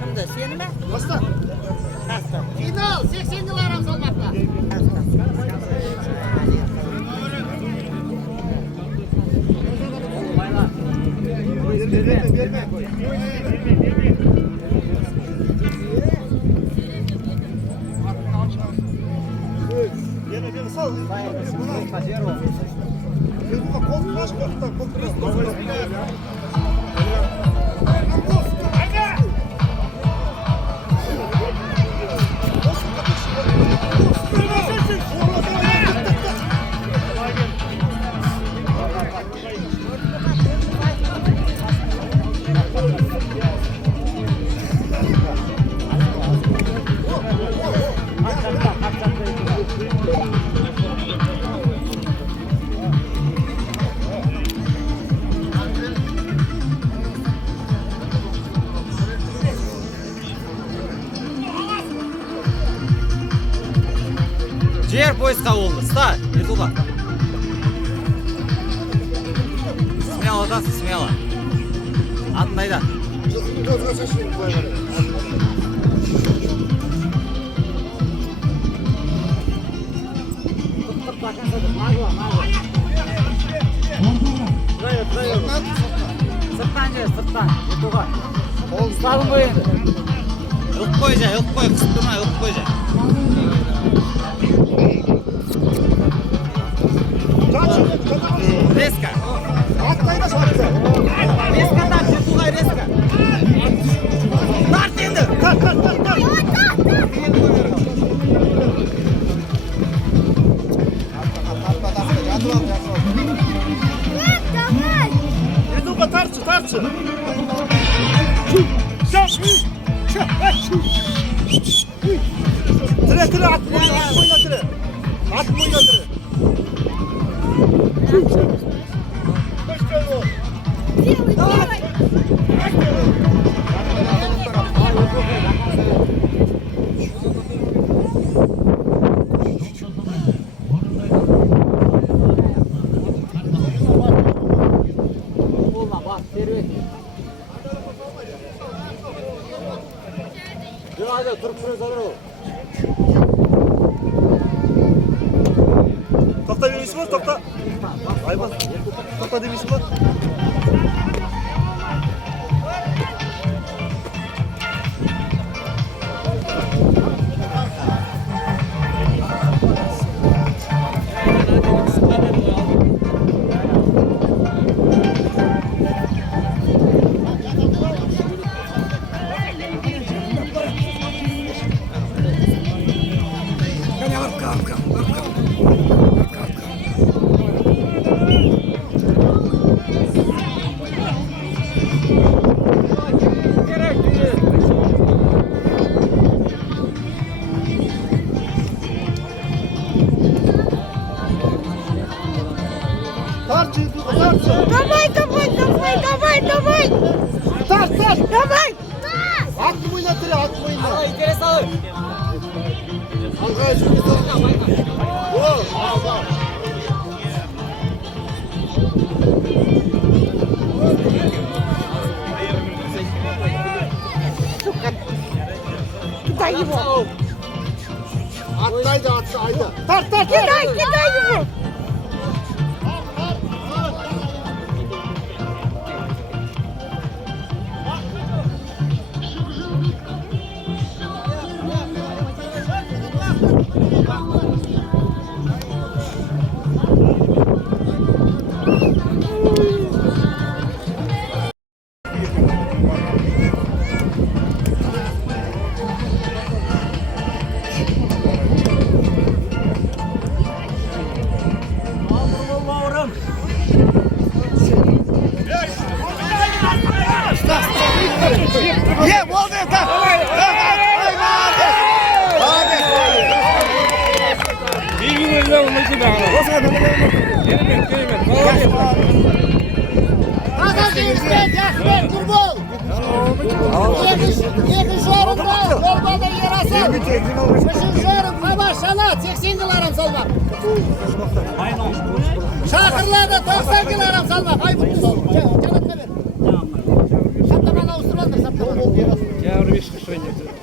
Кімді, сені ме? Баста. Финал 80 килограмм салмақта. Берме. Сал. Жер поисқа болды. Ста, ертуға. Смело да, смело. Атындайда. Сырттан жер, сырттан. Ертуға. Ұстадың қой енді. Ұлып қой жай, ұлып қой. Қысып тұрмай, ұлып қой жай. Резко. Резко тарт, ертуға резко. Тарт енді. Ертуға тартшы. Тірі, ат мойна тірі. Ат мойна тірі. Тоқта демейсің ба? Тоқта. Айбас. Тоқта демейсің ба? Давай! Тарт! Давай! Атты мойна тірі, атты мойна. Ала, интерес алыр. Алға жүргіз алға. Кидай его! Аттайды, аттайды. Тарт! Кидай его! Екінші жарым, нормалда ярасы. Үшінші жарым, баба шалас. 80 килограмм салмақ. Шақырлады 90 килограмм салмақ. Айбұтты сол. Жанатқа бер. Шаптаманы ауыстырып алдыр, шаптаманы. Я уже вижу, что нет.